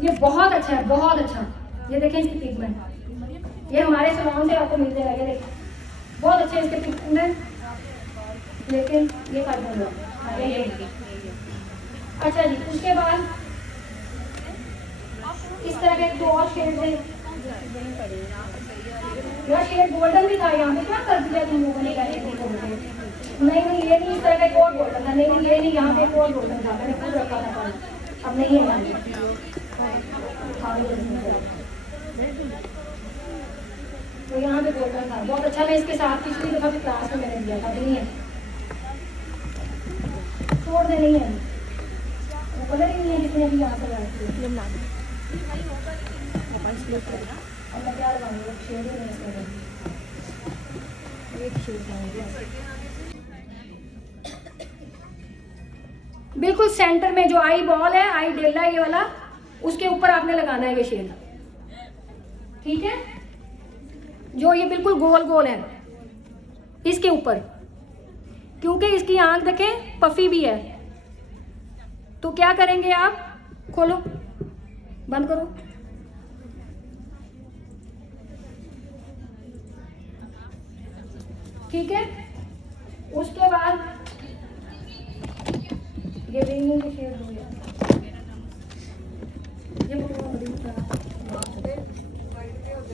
ये बहुत अच्छा है, बहुत अच्छा। ये देखें इसकी पिगमेंट, ये हमारे सैलून से आपको मिल जाएगा। ये देखें बहुत अच्छे इसके पिगमेंट, लेकिन ये 5 नंबर। अच्छा जी, उसके बाद इस तरह के 2 और शेड है। यह शेड गोल्डन भी था यहाँ पे, क्या कर दिया तुम लोगों ने? नहीं नहीं, ये नहीं, इस तरह का एक और गोल्डन था। नहीं नहीं, ये नहीं, यहाँ पे एक और गोल्डन था, मैंने खुद रखा था पानी, अब नहीं है यहाँ। तो यहाँ पे गोल्डन था, बहुत अच्छा। मैं इसके साथ पिछली दफा भी क्लास में मैंने दिया था, नहीं है, छोड़ दे, नहीं है, वो कलर ही नहीं है जितने भी यहाँ पर आए। और मैं क्या लगाऊंगी, शेड ही नहीं इसमें, एक शेड लगाऊंगी बिल्कुल सेंटर में, जो आई बॉल है, आई डेला ये वाला, उसके ऊपर आपने लगाना है ये शेड, ठीक है। जो ये बिल्कुल गोल गोल है इसके ऊपर, क्योंकि इसकी आंख देखें पफी भी है। तो क्या करेंगे आप, खोलो, बंद करो, ठीक है। उसके बाद ग्रीन की शेड दो यार।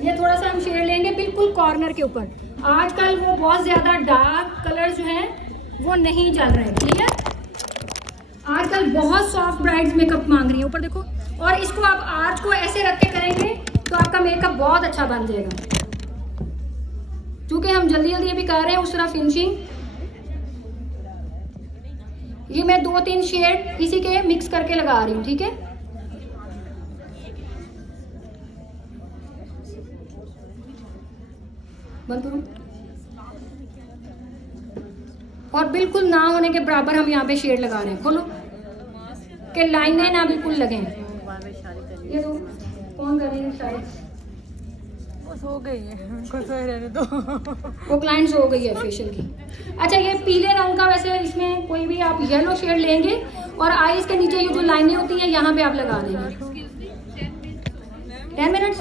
ये थोड़ा सा हम शेड लेंगे बिल्कुल कॉर्नर के ऊपर। आजकल वो बहुत ज़्यादा डार्क कलर जो हैं वो नहीं चल रहे हैं, क्लियर। आजकल बहुत सॉफ्ट ब्राइड्स मेकअप मांग रही है, ऊपर देखो। और इसको आप आर्च को ऐसे रख के करेंगे तो आपका मेकअप बहुत अच्छा बन जाएगा। क्योंकि हम जल्दी जल्दी अभी कर रहे हैं उस तरह फिनिशिंग। ये मैं 2-3 शेड इसी के मिक्स करके लगा रही हूँ, ठीक है। बंद करो। और बिल्कुल ना होने के बराबर हम यहाँ पे शेड लगा रहे हैं, खोलो कि लाइनें ना बिल्कुल लगें। ये दो कौन कर रही है शायद सो गई है, उनको सोए रहने दो। वो क्लाइंट्स हो गई है फेशियल की। अच्छा, ये पीले रंग का, वैसे इसमें कोई भी आप येलो शेड लेंगे और आईज के नीचे ये जो लाइनें होती हैं यहाँ पे आप लगा देंगे। 10 मिनट्स।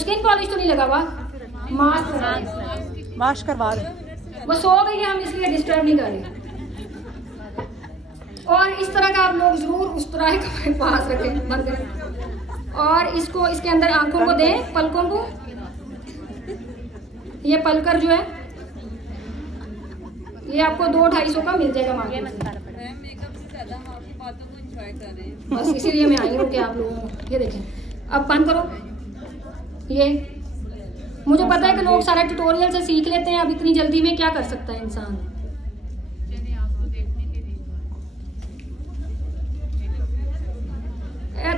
स्किन पॉलिश तो नहीं लगा हुआ, मास्क करवा दे। वो सो गई है, हम इसलिए डिस्टर्ब नहीं कर रहे। और इस तरह का आप लोग जरूर उस तरह के पास रखें, बंद करें। और इसको इसके अंदर आंखों को दें, पलकों को। ये पलकर जो है ये आपको 200-250 का मिल जाएगा मार्केट में। बस इसीलिए मैं आई हूँ कि आप लोगों को ये देखें। अब बंद करो। ये मुझे पता है कि लोग सारा ट्यूटोरियल से सीख लेते हैं, अब इतनी जल्दी में क्या कर सकता है इंसान।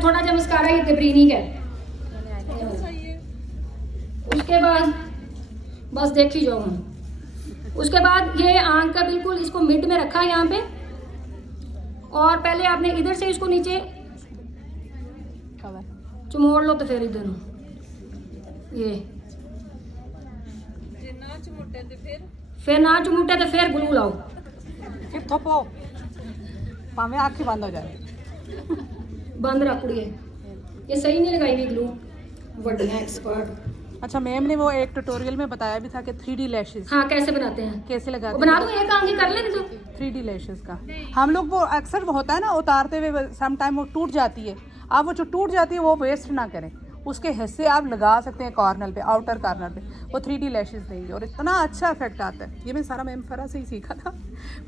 थोड़ा सा मस्कारा ये देब्रीनी का है। उसके बाद बस देख ही जाओ हम। उसके बाद ये आंख का बिल्कुल इसको मिड में रखा है यहाँ पे। और पहले आपने इधर से इसको नीचे चुमोड़ लो, तो फिर इधर ये फिर ना चुमुटे तो फिर ग्लू लाओ, फिर थोपो, पावे आंखें बंद हो जाए। बंद रख कुड़िए। ये सही नहीं लगाई हुई ग्लू, बढ़िया एक्सपर्ट। अच्छा, मैम ने वो एक ट्यूटोरियल में बताया भी था कि 3D लैशेस हाँ, कैसे बनाते हैं, कैसे लगाते वो बना दो। एक आंख ही कर ले तो 3D लैशेस का हम लोग वो अक्सर होता है ना, उतारते हुए सम टाइम वो टूट जाती है। आप वो जो टूट जाती है वो वेस्ट ना करें, उसके हिस्से आप लगा सकते हैं कॉर्नर पे, आउटर कॉर्नर पे। वो 3D लैशेस देंगे और इतना अच्छा इफेक्ट आता है। ये मैं सारा मैम फरा से ही सीखा था,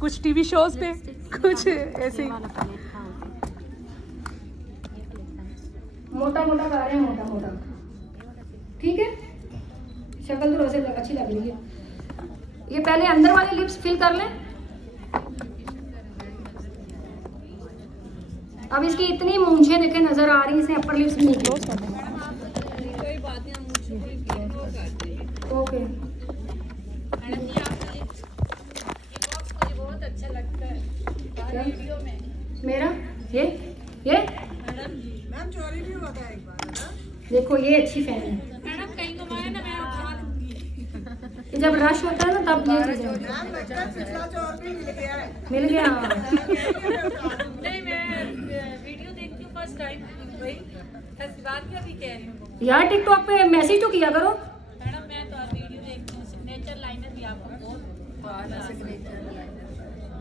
कुछ टीवी शोज पे, कुछ ऐसे ही। मोटा मोटा कर रहे हैं, मोटा मोटा, ठीक है। शक्ल तो वैसे अच्छी लग रही है। ये पहले अंदर वाले लिप्स फिल कर लें। अब इसकी इतनी मूंछें देखे नजर आ रही है, इसने अपर लिप्स नहीं क्लोज कर दें। ओके, बहुत अच्छा लगता है वीडियो में मेरा ये मैम चोरी भी हुआ था एक बार ना। देखो, ये अच्छी फैन है। मैडम कहीं घुमाए ना, मैं उठा लूंगी। जब रश होता है ना तब ये चीजें मिल गया। हाँ, नहीं, मैं वीडियो देखती हूँ फर्स्ट टाइम, वही बात क्या भी कह रही हूँ। यार टिकटॉक पे मैसेज तो किया करो। मैडम मैं तो वीडियो देखती हूँ, सिग्नेचर लाइनर भी आपको बहुत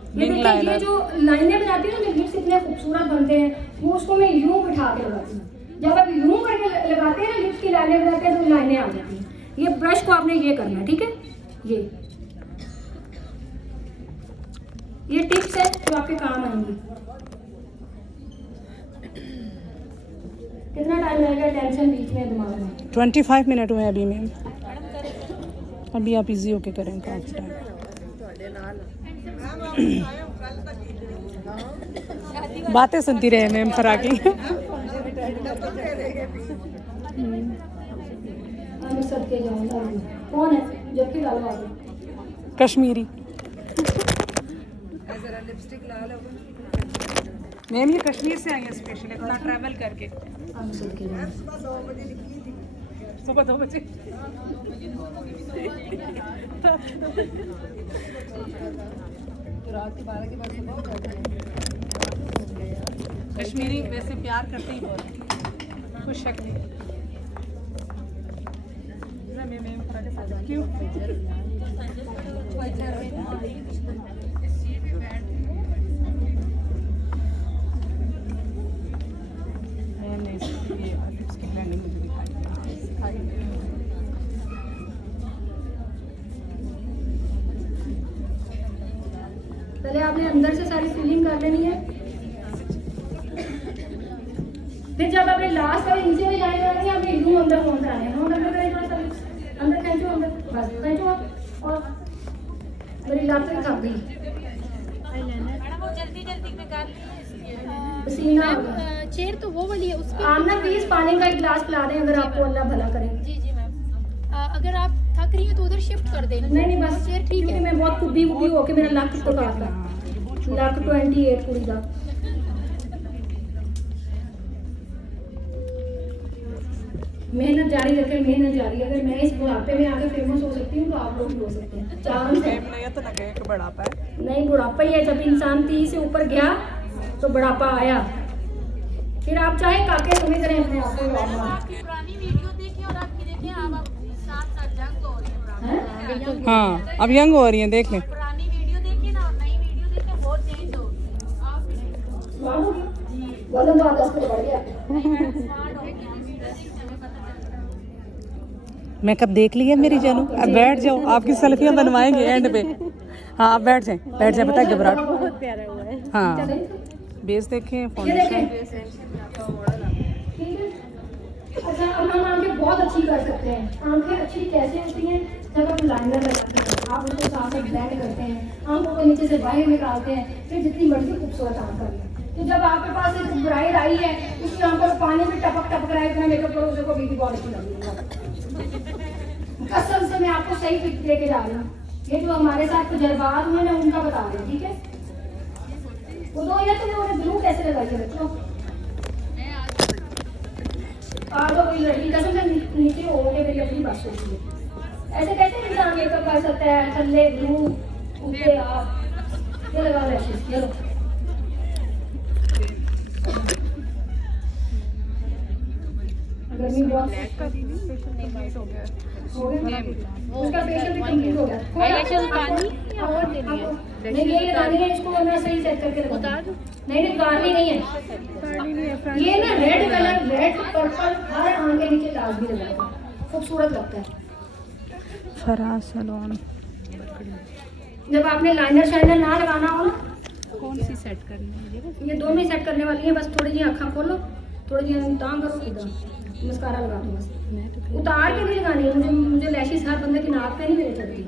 ये देखिए, ये जो लाइनें बनाती है ना, लिप्स इतने खूबसूरत बनते हैं, वो उसको मैं यूं बिठा के लगाती हूँ। जब आप यूं करके लगाते हैं ना, लिप्स की लाइनें बनाते हैं तो लाइनें आ जाती हैं। ये ब्रश को आपने ये करना है, ठीक है। ये टिप्स है जो आपके काम आएंगी। कितना टाइम लगेगा, टेंशन बीच में दिमाग में। 25 मिनट हुए अभी मैम, अभी आप इजी होके करें काफी टाइम। बातें सुनती रहे मैम फरा की। सदके जाऊंगा। कौन है जबकि डालो आगे। कश्मीरी मैम, ये कश्मीर से आई है स्पेशल, इतना ट्रैवल करके। सुबह 2 बजे। कश्मीरी वैसे प्यार करते ही बहुत, कुछ शक नहीं। क्यों? अंदर से सारी फीलिंग कर लेनी है। फिर जब अपने लास्ट वाले नीचे में जाने वाले हैं, अपने यूं अंदर पहुंच रहे हैं, अंदर करें थोड़ा सा अंदर खींचो, अंदर बस खींचो और मेरी लात थक गई। मैडम वो जल्दी जल्दी निकाल पसीना चेयर तो वो वाली है उसकी। आप ना प्लीज पानी का एक गिलास पिला दें, अगर आपको अल्लाह भला करे। जी जी मैम, अगर आप थक रही हैं तो उधर शिफ्ट कर देना। नहीं बस चेयर ठीक क्योंकि है। मैं बहुत कुब्बी कुब्बी होके मेरा लक तो काटता, लक 28 कुड़ी का। मेहनत जारी रखें, मेहनत जारी। अगर मैं इस बुढ़ापे में आकर फेमस हो सकती हूँ तो आप लोग भी हो सकते हैं। चांस है नहीं, बुढ़ापा ही है। जब इंसान 30 से ऊपर गया तो बुढ़ापा आया। फिर आप चाहे काके समझ रहे हैं अपने आप को। आपकी पुरानी वीडियो देखिए और आपकी देखें, आप साथ साथ जंग हो रही है। हाँ अब यंग हो रही हैं, देख लें। पुरानी वीडियो देखिए ना और नई वीडियो देखिए, बहुत चेंज हो गई। आप बोलो तो 10 किलो बढ़ गया। मेकअप देख लिया मेरी जानू, अब बैठ जाओ, आपकी सेल्फियां बनवाएंगे एंड पे। हाँ आप बैठ जाए पता है घबराहट। बहुत प्यारा हुआ है। हाँ बेस देखें, फाउंडेशन। अच्छा, अब हम आंखें बहुत अच्छी कर सकते हैं। आंखें अच्छी कैसे होती हैं? जब आप लाइनर लगाते हैं, आप उसको साथ में ब्लेंड करते हैं, आंखों को नीचे से बाहर निकालते हैं, फिर जितनी मर्जी खूबसूरत आंख कर लें। तो जब आपके पास एक ब्राइड आई है, उसकी आंखों में पानी में टपक टपक रहा है, इतना मेकअप करो, उसको बीबी बहुत अच्छी लगेगी। कसम से मैं आपको सही पिक लेके जा रही हूँ। ये जो हमारे साथ तजर्बात हुए ना, उनका बता रहे हैं, ठीक है? वो दो या तो उन्होंने ब्लू कैसे लगाई बच्चों? तो कोई लड़की कसम से नीचे हो गए, मेरी अपनी बात सोचिए। ऐसे कैसे इंसान मेकअप कर सकता है? थल्ले ब्लू ऊपर आप ये लगा लैशेस, ये लो। गर्मी बहुत हो गया, उसका फेशियल भी कंप्लीट हो गया। और नहीं ये लगानी है इसको, मैं सही सेट करके लगा। नहीं गाढ़ी नहीं है ये ना, रेड कलर, रेड पर्पल हर आंख के नीचे लाल भी लगा, खूबसूरत लगता है। फराज सलोन जब आपने लाइनर शाइनर ना लगाना हो ना, कौन सी सेट करनी है? ये दोनों ही सेट करने वाली है। बस थोड़ी जी आँखें खोलो, थोड़ी जी टांग करो, इधर मस्कारा लगा दो। बस उतार के नहीं लगानी है। मुझे लैशेस हर बंदे की नाक पे नहीं मेरे चलती।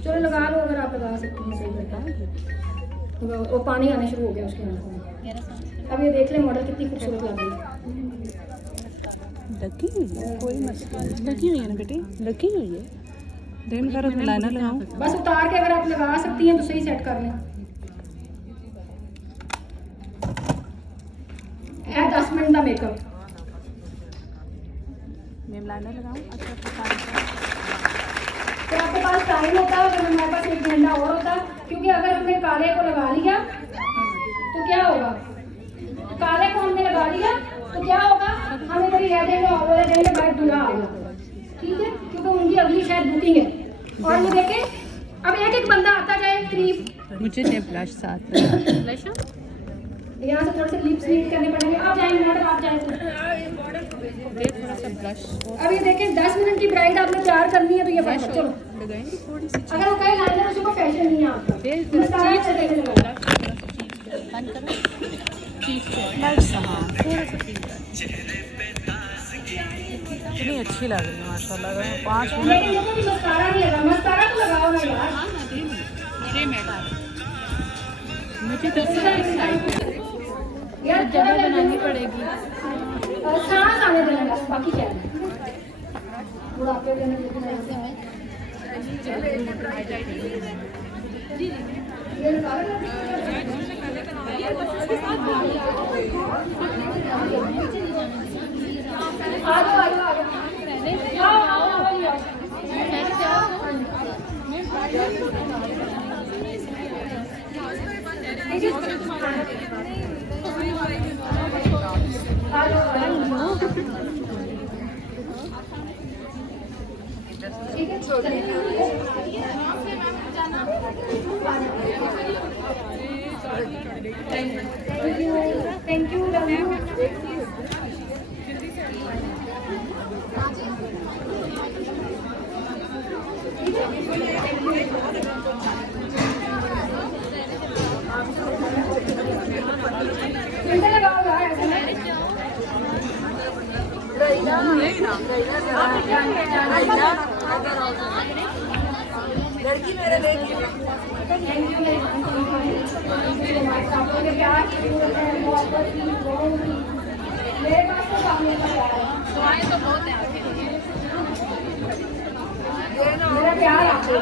चलो लगा लो, अगर आप लगा सकते हैं सही करता है। वो पानी आने शुरू हो गया उसके आंखों में। अब ये देख ले मॉडल कितनी खूबसूरत लग रही है। लगी हुई है, कोई मसला नहीं। लगी हुई है ना बेटी, लगी हुई है। दिन करो लाइनर लगाओ। बस उतार के अगर आप लगा सकती हैं तो सही सेट कर लें। 10 मिनट का मेकअप। मैं लाइनर लगाऊं? अच्छा तो आपके पास टाइम होता है, अगर हमारे पास 1 घंटा और होता, क्योंकि अगर हमने काले को लगा लिया तो क्या होगा? काले को हमने लगा लिया तो क्या होगा? हम इधर ही रह जाएंगे और बोले जाएंगे भाई दूल्हा आ गया, ठीक है? क्योंकि उनकी अगली शायद बुकिंग है। और ये देखें, अब एक एक बंदा आता जाए करीब। मुझे ब्लश साथ ब्लश यहाँ से थोड़े से लिप्स रीड करने पड़ेंगे। आप जाएंगे मॉडल, आप जाएंगे थोड़ा सा ब्लश। अब ये देखें 10 मिनट की ब्राइड आपने तैयार करनी है तो ये फटाफट चलो लगाएंगे थोड़ी सी। अगर वो कहीं लाइनर उसको फैशन नहीं है आपका। बंद करो बस। हाँ थोड़ा सा इतनी अच्छी लग रही है माशाल्लाह। 5 मिनट लेकिन मुझे भी मस्कारा नहीं लगा। मस्कारा तो लगाओ ना यार। मुझे तो यार जगह बनानी पड़ेगी। सांस आने देना बस, बाकी क्या है? बुढ़ापे देने देना। ये लगा लो। आ जाओ आ जाओ आ जाओ। आओ आओ आओ ठीक है, थैंक यू लव यू। लड़की मेरे देखिए मेरे पास तो सामने का प्यार है, दुआएं तो बहुत है आपके लिए। मेरा प्यार आपको।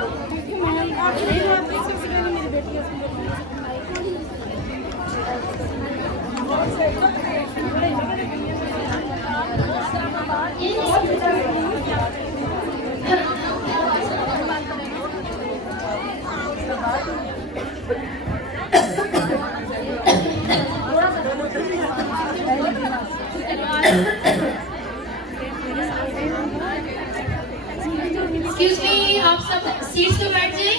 एक्सक्यूज मी, आप सब सीट्स पे बैठ जाइए।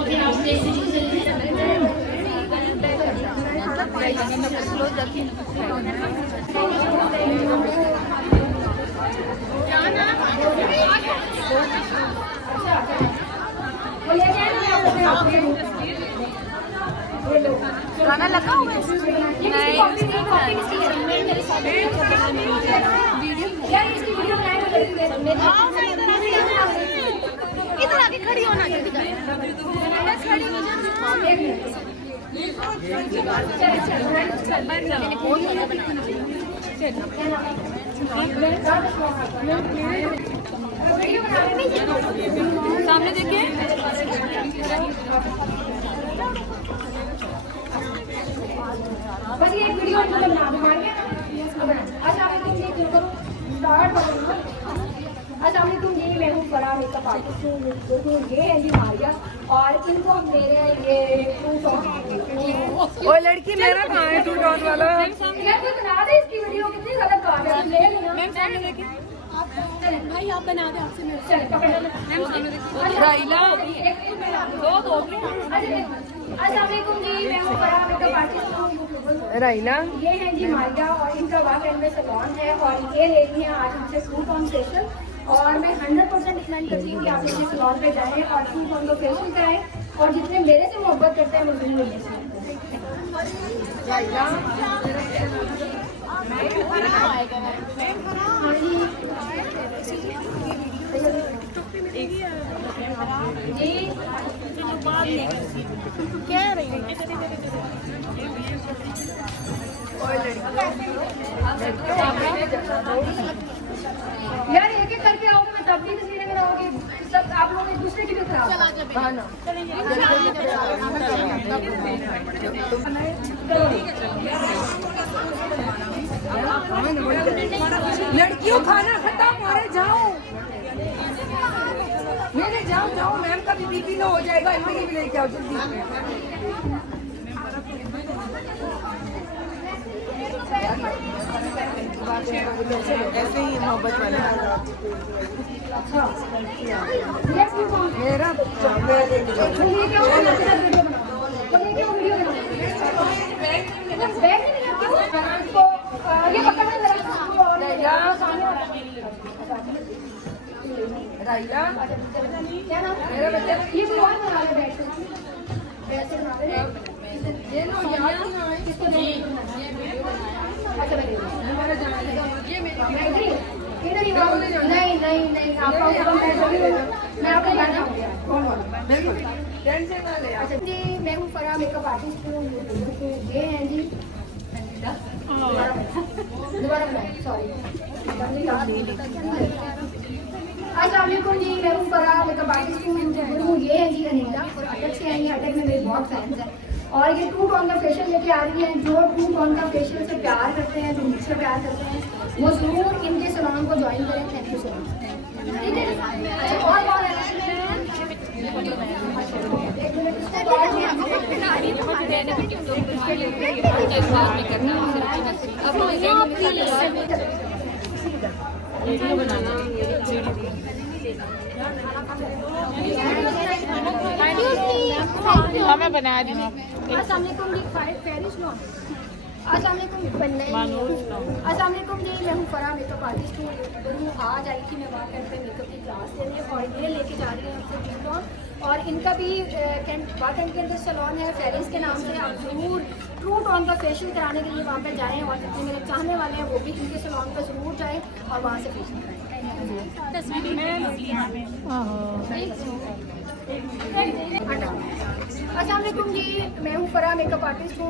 ओके, आप जैसे ही गाना लगा हुआ है इसकी वीडियो इधर आके खड़ी होना जल्दी खड़ी हो सामने देखिए। बस ये एक वीडियो बना दो मार के। अच्छा मैं तुम ये क्यों करो स्टार्ट करो। अच्छा मैं तुम ये मैं हूँ बड़ा मेकअप आर्टिस्ट हूँ, ये है जी मारिया और इनको मेरे ये ओ लड़की मेरा कहाँ है टू टॉन वाला? यार कोई बना दे इसकी वीडियो, कितनी गलत बात है, ले लेना। मैम सामने देखिए। भाई आप बना दे, आपसे मैं चल पकड़ ले। मैम सामने देखिए। राइला दो अस्सलामुअलैकुम जी, मैं हूँ बड़ा मेकअप आर्टिस्ट हूँ। राइला ये है जी मारिया और इनका वाक एंड में सलॉन है और ये लेती हैं आज हमसे फ्रूट ऑन फेशियल और मैं 100% रिकमेंड करती हूँ कि आप इनके सलॉन पे जाएं और फ्रूट ऑन को फेशियल कराएं और जितने मेरे से मोहब्बत करते हैं मुझे मिलने से। जी क्या रही है? यार एक एक करके आओगे, मैं तब भी तस्वीरें बनाओगे, सब आप लोग एक दूसरे की भी खराब। लड़कियों खाना खत्म हो रहे जाओ मेरे जाओ जाओ मैम का भी बीपी लो हो जाएगा, इनकी भी लेके आओ जल्दी। ऐसे ही मोहब्बत वाले मेरा राइला क्या नाम है? मेरा बच्चा ये कोई और बना रहा है बैठ के। ऐसे बना रहे हैं। ये लो याद नहीं आए किसको देना? अच्छा मैं इधर ही आओ। नहीं नहीं नहीं, आपका हुक्म मैं आपको गाना कौन बोला? बिल्कुल टेंशन ना ले अच्छा जी, मैं हूँ फरा मेकअप आर्टिस्ट हूँ। ये हैं जी दोबारा बनाए, सॉरी। अस्सलाम वालेकुम जी, मैं हूँ फरा मेकअप आर्टिस्ट हूँ। ये है जी अनीता और अटक से आई है। अटक में मेरे बहुत फैंस हैं और ये टू टोन का फेशियल लेके आ रही हैं। जो टू टोन का फेशियल से प्यार करते हैं, जो मुझसे प्यार करते हैं, वो जरूर इनके सलून को ज्वाइन करें। Thank you so much. अच्छा और हाँ मैं बना रही हूँ। अस्सलामुअलैकुम जी, फेरिस नो। अस्सलामुअलैकुम जी, मैं हूँ फरा मेकअप आर्टिस्ट हूँ। आज आई थी मैं वहाँ पे मेकअप की क्लास लेने और ये लेके जा रही हूँ आपसे और इनका भी बात के अंदर सैलून है फेरिस के नाम से। आप ज़रूर ट्रू टोन का फेशियल कराने के लिए वहाँ पर जाएँ और जितने मेरे चाहने वाले हैं वो भी इनके सैलून पर ज़रूर जाएँ और वहाँ से फेशियल कराएँ। अस्सलामुअलैकुम जी, मैं हूँ फरा, मेकअप आर्टिस्ट हूँ।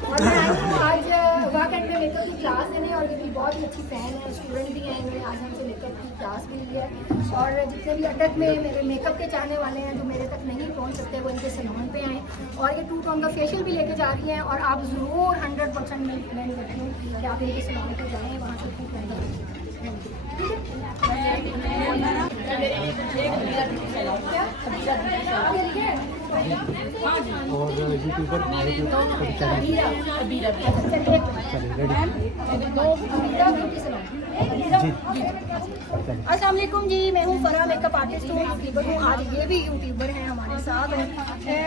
और मैं आई हूँ आज वाकई में मेकअप की क्लास देने और मेरी बहुत ही अच्छी फ़ैन है, स्टूडेंट भी हैं, इन्होंने आज हमसे मेकअप की क्लास भी ली है। और जितने भी अटक में मेरे मेकअप के चाहने वाले हैं जो मेरे तक नहीं पहुँच सकते वो इनके सैलून पे आएँ और ये ट्रू टोन का फेशियल भी लेके जा रही हैं। और आप ज़रूर 100% मैं रिकमेंड करती हूँ कि आप इनके सैलून पे जाएँ, वहाँ से ठीक रहेंगे। और यूट्यूबर अस्सलाम वालेकुम जी, मैं हूँ फरा, मेकअप आर्टिस्ट हूँ, यूट्यूबर हूँ। आज ये भी यूट्यूबर हैं हमारे साथ।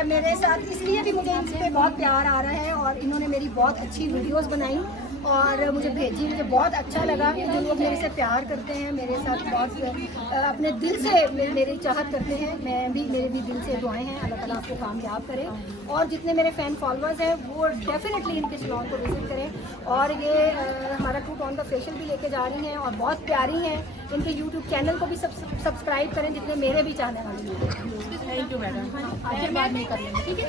मेरे साथ इसलिए भी मुझे इनसे बहुत प्यार आ रहा है और इन्होंने मेरी बहुत अच्छी वीडियोस बनाई और मुझे भेजी। मुझे बहुत अच्छा लगा कि जो लोग मेरे से प्यार करते हैं, मेरे साथ बहुत अपने दिल से मेरी चाहत करते हैं, मेरे भी दिल से दुआएं हैं अल्लाह ताला आपको कामयाब करे। और जितने मेरे फ़ैन फॉलोअर्स हैं वो डेफिनेटली इनके सैलून को विज़िट करें। और ये हमारा ट्रू टोन का फेशियल भी लेके जा रही हैं और बहुत प्यारी हैं। इनके यूट्यूब चैनल को भी सब्सक्राइब करें जितने मेरे भी चाहने वाले हैं। Thank you madam. आगे बाद में कर लेंगे, ठीक है।